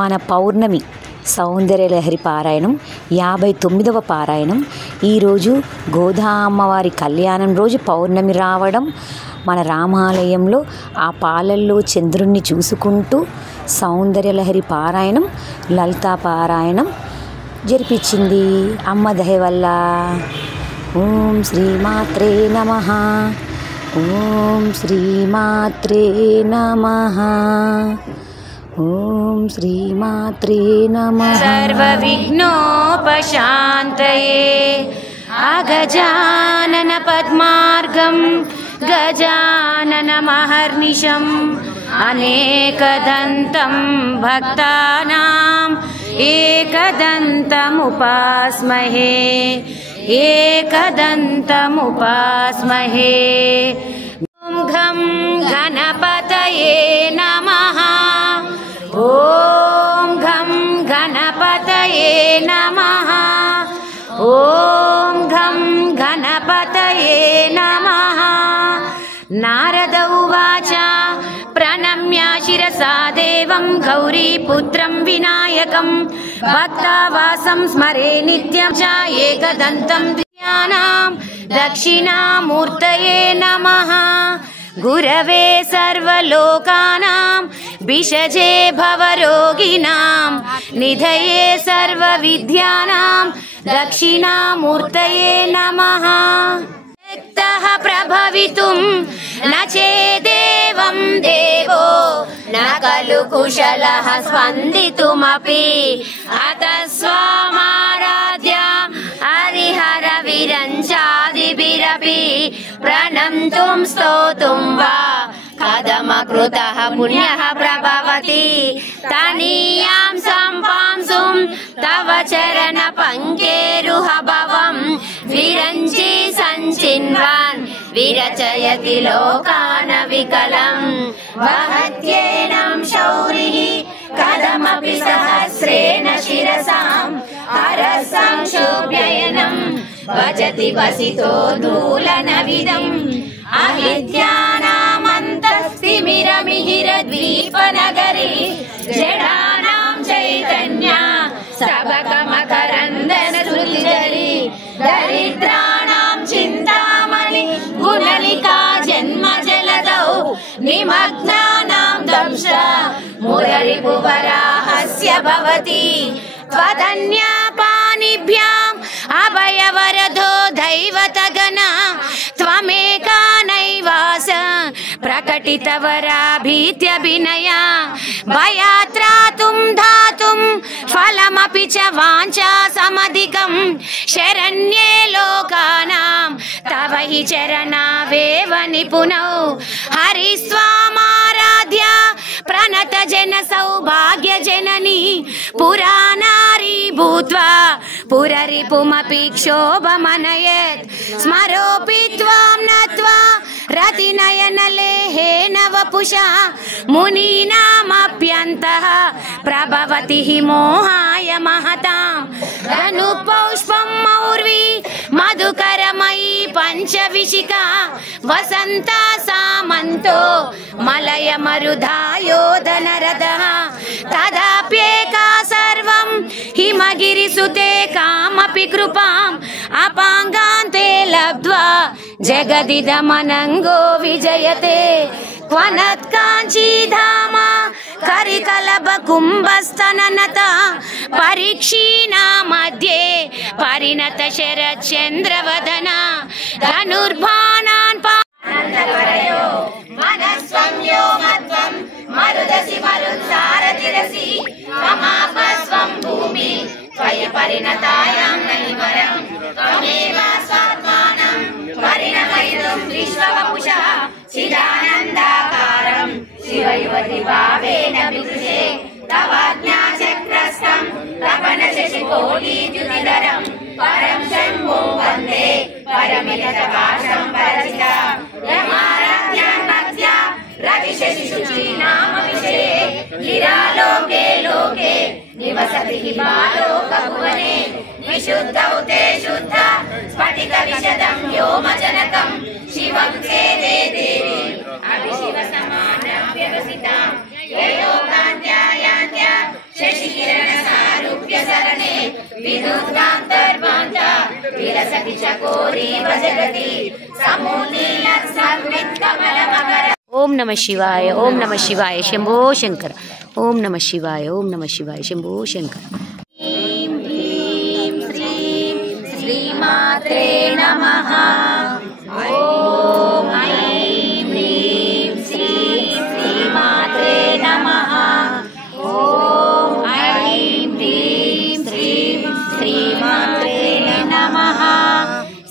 మన పౌర్ణమి సౌందర్యలహరి పారాయణం 59వ పారాయణం. ఈరోజు గోదా అమ్మవారి కళ్యాణం రోజు పౌర్ణమి రావడం, మన రామాలయంలో ఆ పాలల్లో చంద్రుణ్ణి చూసుకుంటూ సౌందర్యలహరి పారాయణం, లలితా పారాయణం జరిపించింది అమ్మ దయ వల్ల. ఓం శ్రీమాత్రే నమః. ఓం శ్రీమాత్రే నమః. ఓం శ్రీమాత్రే నమః. సర్వవిఘ్నోపశాంతయే అగజానన పద్మార్గం గజానన మహర్నిశం అనేకదంతం భక్తానాం ఏకదంతముపాస్మహే ఏకదంతముపాస్మహే. ఓం ఘం గణపతయే నమః. ఓం ఘం గణపతయే నమః. ఓం ఘం గణపతయే నమః. నారద ఉవాచ ప్రణమ్య శిరసా దేవం గౌరీపుత్రం వినాయకం భక్తావాసం స్మరే నిత్యం చ ఏకదంతం ధ్యానాం దక్షిణామూర్తయే నమః. గురవే సర్వలోకానాం భిషజే భవరోగిణాం నిధయే సర్వవిద్యానాం దక్షిణామూర్తయే నమః. శక్తః ప్రభవితుం న చేదేవం దేవో న ఖలు కుశలః స్పందితుమపి అతః స్వామారాధ్య హరిహర విరంచాదిభిరపి ప్రణంతుం స్తోతుం వా కథమకృతః పుణ్యః ప్రభవతి తనీయాం సంపాంసుం తవ చరణ పంకేరుహ భవం విరంచి సంచిన్వాన్ విరచయతి లోకాన వికలం వహత్యేనం శౌరిః కథమపి సహస్రేణ శిరసాం హరసం శోభ్యయనం భజతి వసితో దూలనవిదం అవిద్యానామంతస్తిమిరమిహిరద్వీపనగరీ జడానాం చైతన్య సబకమకరందన శృతిజరీ దరిద్రాణాం చింతామణి గుణలికా జన్మజలదౌ నిమగ్నానాం దంశ మురరిపువరాహస్య భవతి త్వదన్యాపానిభ్యాం అభయవరదో దైవతగణ త్వమేకా నైవాస ప్రకటితవరాభీత్యభినయ భయాత్రాతుం ధాతుం ఫలమపి చ వాంఛా సమధికం శరణ్యే లోకానాం తవ హి చరణావేవ నిపుణౌ హరిస్వామారాధ్య ప్రణత జన సౌభాగ్య జనని పురానారీ భూత్వా పురరిపుమపి క్షోభమనయత్ స్మరోపి త్వాం నత్వా రతినయనలేహేన వపుషా మునీనామప్యంతః ప్రభవతి హి మోహాయ మహతాం ధనుపౌష్పం మౌర్వి మధుకరమయీ పంచవిశిఖా వసంతా సామంతో మలయ మరుధాయోధనరథః తదాప్యేకా సర్వం హిమగిరిసుతే కామపి కృపాం అపాంగాంతే లబ్ధ్వా జగదిదమనంగో విజయతే క్వనత్కాంచీధామ కరికలభ కుంభస్తననత పరీక్షీణా మధ్యే పరిణత శరచంద్రవదన ధనుర్బాణాన్ పానందపరయో మనస్వం వ్యోమత్వం మరుదసి మరుత్సారతిరసి త్వమాపస్వం భూమి త్వయి పరిణతాయాం నైవరం త్వమేవ స్వాత్మానం పరిణమయితుం విశ్వవపుషా చిదానందాకారం శివయువతి భావేన విదృశే తవాజ్ఞాచక్రస్థం తపన శశికోటీద్యుతిధరం పరం శంభో వందే పరమితపాశం పరచిత యమారాధ్యాం భక్త్యా రవిశశిశుచీనామ విషయే గిరాలోకే లోకే నివసతి హి బాలోకభువనే విశుద్ధౌ తే శుద్ధ స్ఫటిక విశదం వ్యోమజనకం శివం సేదే దేవి అభిశివ సమాన వ్యవసితాం యయోగాంత్యాయాంత్య विनुक्तान्तर्वाञ्च विलसति चकोरी भजगति समूलीलस्मद्वित्कमलमकर। ओम नमः शिवाय, ओम नमः शिवाय, शंभो शंकर। ओम नमः शिवाय, ओम नमः शिवाय, शंभो शंकर। ह्रीं ह्रीं श्रीं श्रीमात्रे नमः। ॐ ऐं ह्रीं श्रीं श्रीमात्रे नमः। ॐ ऐं ह्रीं श्रीं श्रीमात्रे नमः।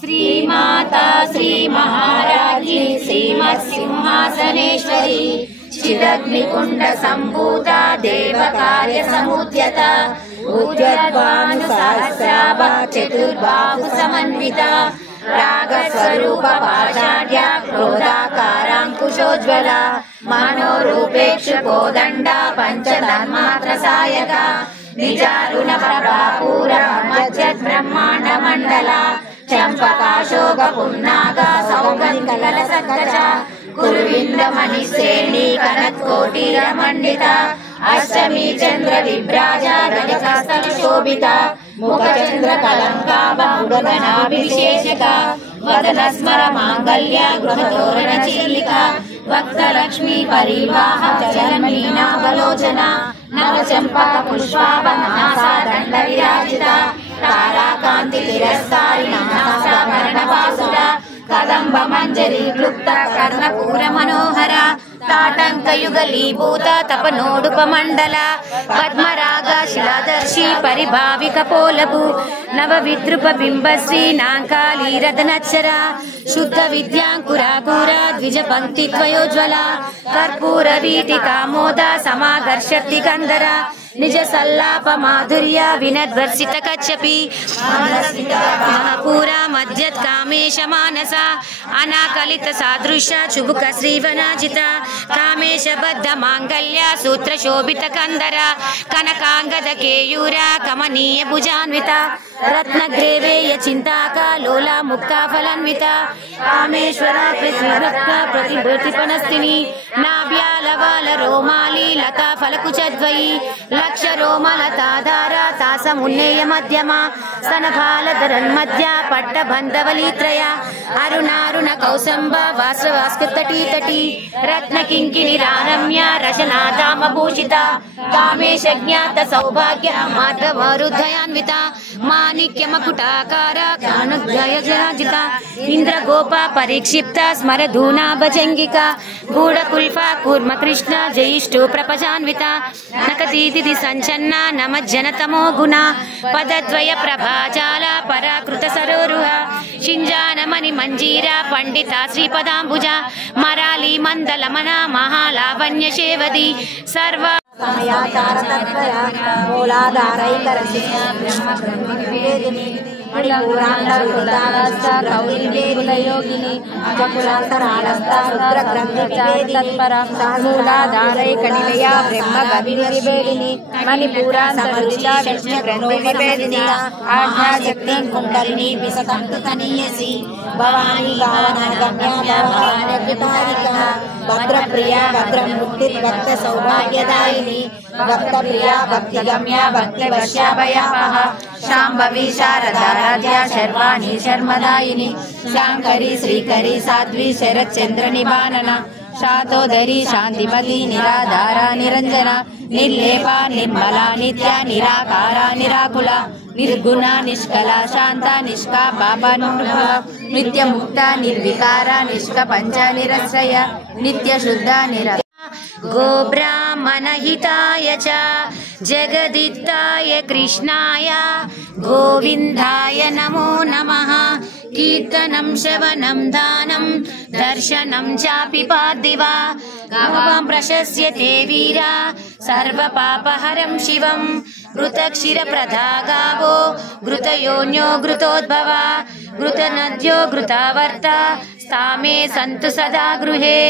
श्रीमाता श्रीमहाराज्ञी श्रीमत्सिंहासनेश्वरी चिदग्निकुण्ड सम्भूता देवकार्यसमुद्यता उद्यद्भानुसहस्राभा चतुर्बाहु समन्विता रागस्वरूप पाषाढ्या क्रोधाकाराङ्कुशोज्ज्वला मनोरूपेक्षु कोदण्डा पञ्चतन्मात्र सायका निजारुण प्रभापूरा मज्जद्ब्रह्माण्ड मण्डला चम्पकाशोक पुन्नागा सौगन्धिकलसत्कचा कुरुविन्दमणिश्रेणी कनत्कोटिरमण्डिता अष्टमी चन्द्र विभ्राजा रजतस्तशोभिता मुखचन्द्रकलङ्का बहुगनाभिषेचका वदनस्मर माङ्गल्या गृहतोरणचीलिका वक्तलक्ष्मी परिवाह चलन्मीनावलोचना नवचम्पक पुष्पाभनासा दण्डविराजिता ताराकान्ति तिरस्कारिणी नासाभरणवासुरा कदम्ब मंजरी क्लुप्त कर्णपूर मनोहर ताटंकयुगलीभूत तपनोडुपमण्डल पद्मराग शिलादर्शी परिभाविक पोलभु नवविद्रुप बिम्बश्री नाङ्काली रत्नच्चरा शुद्ध विद्यांकुरागूरा द्विज पंक्ति द्वयोज्वला कर्पूर वीटिका मोदा समाकर्षति गंधरा निज सल्लाप माधुर्य विनद्वर्षित कच्छपि महापूरा मध्यत् कामेश मानसा अनाकलित सादृश्य चुबुक श्रीवनाजिता कामेश बद्ध मांगल्य सूत्र शोभित कंदर कनकांगद केयूरा कमनीय भुजान्विता रत्नग्रेवेय चिंताका लोला मुक्ता फलान्विता कामेश्वरा पृथ्वीरत्न प्रतिभृतिपनस्तिनी नाभ्यालवाल रोमाली लता फलकुचद्वयी लक्ष रोमलताधारा तासमुन्नेय मध्यमा स्तनभालधरन्मध्या पट्टबन्धवलीत्रया अरुणारुण कौसंब वासवास्कृतटी तटी रत्नकिङ्किणीरारम्य रचनाधामभूषिता कामेश ज्ञात सौभाग्य माधवरुद्धयान्विता माणिक्य मकुटाकार कानुद्वयजराजिता इंद्रगोपा परिक्षिप्त स्मरधूना भजंगिका गूढ़कुल्फा कूर्म कृष्ण जयिष्ठु प्रपजान्विता नकदीदिति संचन्ना नमज्जनतमो गुणा पदद्वय प्रभाजाला पराकृत सरोरुह शिंजानमणि मंजीरा पंडिता श्रीपदाम्बुजा मराली मंदलमना महालावण्य शेवदी सर्व समयाचार तत्परा मूलाधारैकरसिका ब्रह्मग्रन्थिनिवेदिनी मणिपुराण्डवृतारस्ता गौरीवेदिनी अजकुलान्तरालस्ता रुद्रग्रन्थिनिवेदिनी मूलाधारैकनिलया ब्रह्मगविनिवेदिनी मणिपुरान्तररुचिता विष्णुग्रन्थिनिवेदिनी आज्ञाशक्तिं कुण्डलिनी विसतन्तनीयसी भवानी गावनागम्या भवान्यकृतारिका भद्रप्रिया भद्रमुक्तिर्भक्त सौभाग्यदायिनी भक्तप्रिया भक्तिगम्या भक्तिवश्याभयापः शाम्भवी शारदाराध्या शर्वाणी शर्मदायिनी शाङ्करी श्रीकरी साध्वी शरच्चन्द्र निबानना शातोदरी शान्तिमती निराधारा निरञ्जना निर्लेपा निर्मला नित्या निराकारा निराकुला निर्गुणा निष्कला शांता निष्कापापानुभवा नित्यमुक्ता निर्विकारा निष्कपञ्च निरश्रय नित्यशुद्धा निर गोब्राह्मणहिताय च जगदित्ताय कृष्णाय गोविन्दाय नमो नमः। कीर्तनं श्रवणं दानं दर्शनं चापि पार्थिवा गावं प्रशस्यते वीरा सर्वपापहरं शिवं घृतक्षीरप्रदा गावो घृतयोन्यो घृतोद्भवा घृतनद्यो घृतावर्ता स्थामे सन्तु सदा गृहे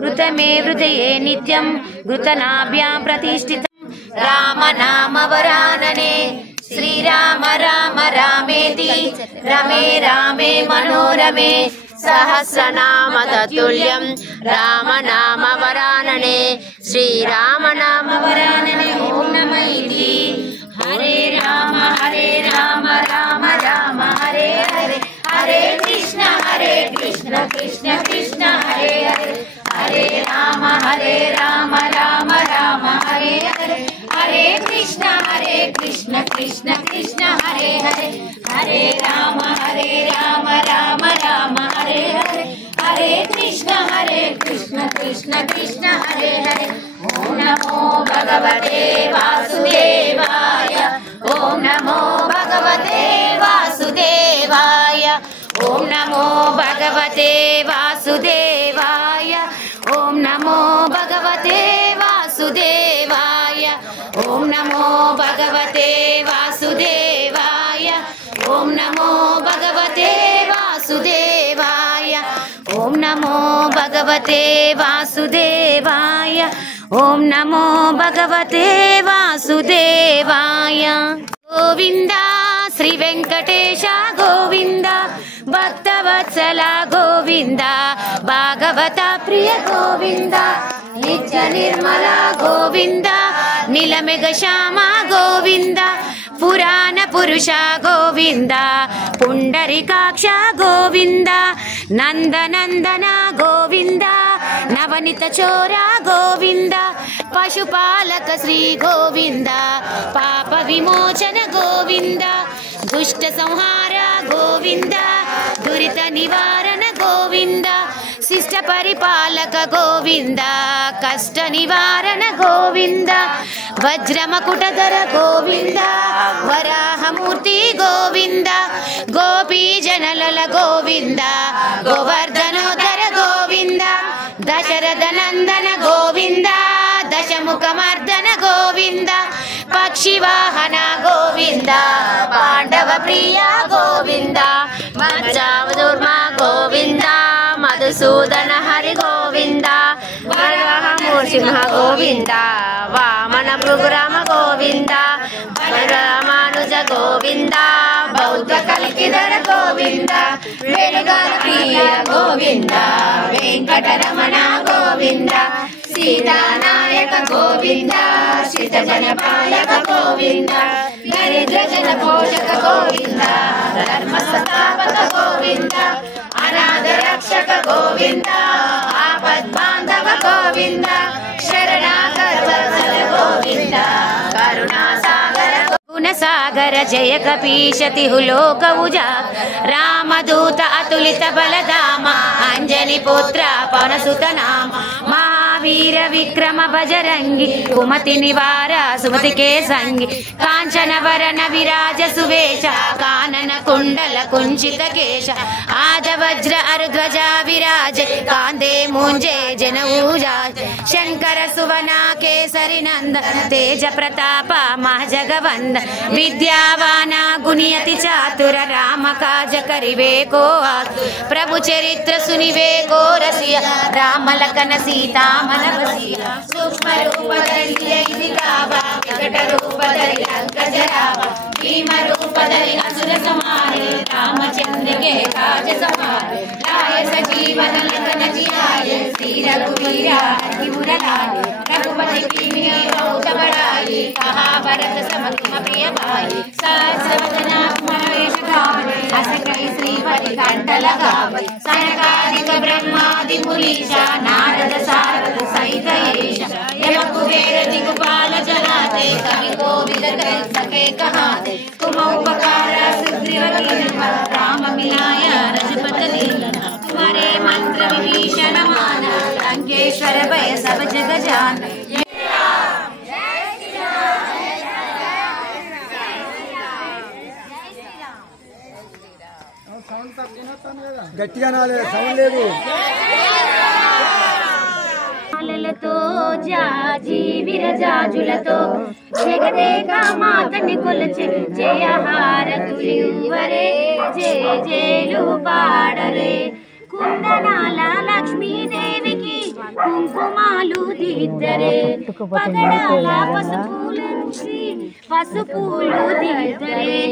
घृतमे हृदये नित्यं घृतनाभ्यां प्रतिष्ठितं राम नाम वरानने श्रीराम राम रामेति रमे रामे मनोरमे सहस्रनाम तत्तुल्यं राम नाम वरानने श्रीराम नाम वरानने ओम नमः इति हरे राम హరే రామ రామ రామ హరే హరే హరే కృష్ణ కృష్ణ కృష్ణ హరే హరే హరే రామ రామ రామ హరే హరే హరే కృష్ణ కృష్ణ కృష్ణ హరే హరే ఓం నమో భగవతే వాసుదేవాయ ఓం నమో భగవతే వాసుదేవాయ ఓం నమో భగవతే వాసుదేవాయ ఓం నమో భగవతే వాసుదేవాయ ఓం నమో భగవతే వాసుదేవాయ ఓం నమో భగవతే వాసుదేవాయ ఓం నమో భగవతే వాసుదేవాయ ఓం నమో భగవతే వాసుదేవాయ గోవింద శ్రీ వెంకటేశ గోవింద భక్తవత్సల గోవింద భాగవత ప్రియ గోవింద నిత్య నిర్మల గోవింద నీలమేఘ శ్యామ గోవింద పురాణ పురుష గోవింద పుండరీకాక్ష గోవింద నందనందన గోవింద నవనిత చోర గోవింద పశుపాలక శ్రీ గోవింద పాప విమోచన గోవింద దుష్ట సంహార గోవింద దురిత నివారణ గోవింద శిష్ట పరిపాలక గోవింద కష్ట నివారణ గోవింద వజ్రమకుటధర గోవింద వరాహమూర్తి గోవింద గోపీ జనలల గోవింద గోవర్ధనోధర గోవింద దశరథ నందన గోవింద దశముఖమర్దన గోవింద పక్షివాహన గోవింద పాండవ ప్రియ గోవింద మజ్జావధూర్మ గోవింద మధుసూదన హరి గోవింద వరాహమూర్తిసింహ గోవింద వామన భృగురామ గోవింద రామానుజ గోవింద బౌద్ధ కల్కిధర గోవింద వేణుగాన ప్రియ గోవింద వెంకటరమణ గోవింద సీతానాయక గోవింద శ్రిత జనపాలక గోవింద దరిద్ర జన పోషక గోవింద ధర్మ సంస్థాపక గోవింద అనాథ రక్షక గోవింద ఆపద్బాంధవ గోవింద శరణాగత గోవింద కరుణాసాగర గుణసాగర జయ కపీశతి లోక ఉజా రామదూత అతులిత బలధామ అంజని పుత్ర పవనసుత నామ మహావీర విక్రమ బజరంగి కుమతి నివార సుమతి కే సంగి కాంచన వరణ విరాజ సువేశ కానన కుండల కుంచిత కేశ ఆద వజ్ర అరుధ్వజ విరాజ కాందే ముంజే జన ఊజా శంకర సువన కేసరి నంద తేజ ప్రతాప మహజగవంద విద్యావాన గుణియతి చాతుర రామ కాజ కరివే కో ప్రభు చరిత్ర సునివే కో రసియ రామ లఖన సీతా మన వసియ సూక్ష్మ రూప ధరి జైది కావా వికట రూప ధరి లంక జరావా భీమ రూప ధరి అసుర సమారే రామచంద్ర के काज समारे लाय सजीवन लखन जियाए श्री रघुवीर हरि गुण लाए रघुपति कीन्ही बहुत बड़ाई कहा भरत सम तुम प्रिय भाई सहस्रवदन महेश गावे अस कई श्रीपति कंठ लगावे सनकादिक ब्रह्मादि मुनीषा नारद सारद सहित ईश यम कुबेर दिगपाल जहाते कवि कोविद कर सके कहाते तुम उपकार सुग्रीव राम मिलाय रजपत दीन तुम्हारे मंत्र विभीषण माना लंकेश्वर भय सब जग जान గట్టిగా నాలే సౌండ్ లేదు మాలలతో జాజి విరజాజులతో జగదేక మాతని కొలచి జయ హారతులివ్వరే జయ జయలు పాడరే కుందనాల లక్ష్మీదేవికి కుంకుమాలు దిద్దరే పగడాల పసుపులుంచి పసుపులు దిద్దరే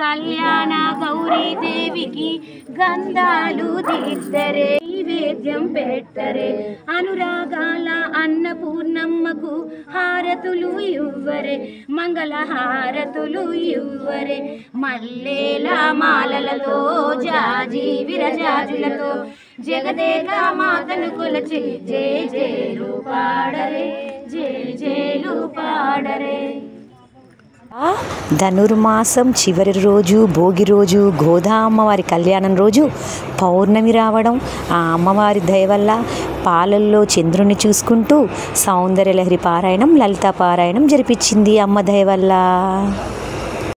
కళ్యాణ గౌరీ దేవికి గంధాలు దిద్దరే నైవేద్యం పెట్టరే అనురాగాల అన్నపూర్ణమ్మకు హారతులు ఇవ్వరే మంగళ హారతులు ఇవ్వరే మల్లేల మాలలతో జాజి విరజాజులతో జగదేక మాతను కొలచి జయ జయలు పాడరే జయ జయలు పాడరే. ధనుర్మాసం చివరి రోజు భోగి రోజు గోదా అమ్మవారి కళ్యాణం రోజు పౌర్ణమి రావడం, ఆ అమ్మవారి దయ వల్ల పాలల్లో చంద్రుని చూసుకుంటూ సౌందర్యలహరి పారాయణం, లలితా పారాయణం జరిపించింది అమ్మ దయ వల్ల.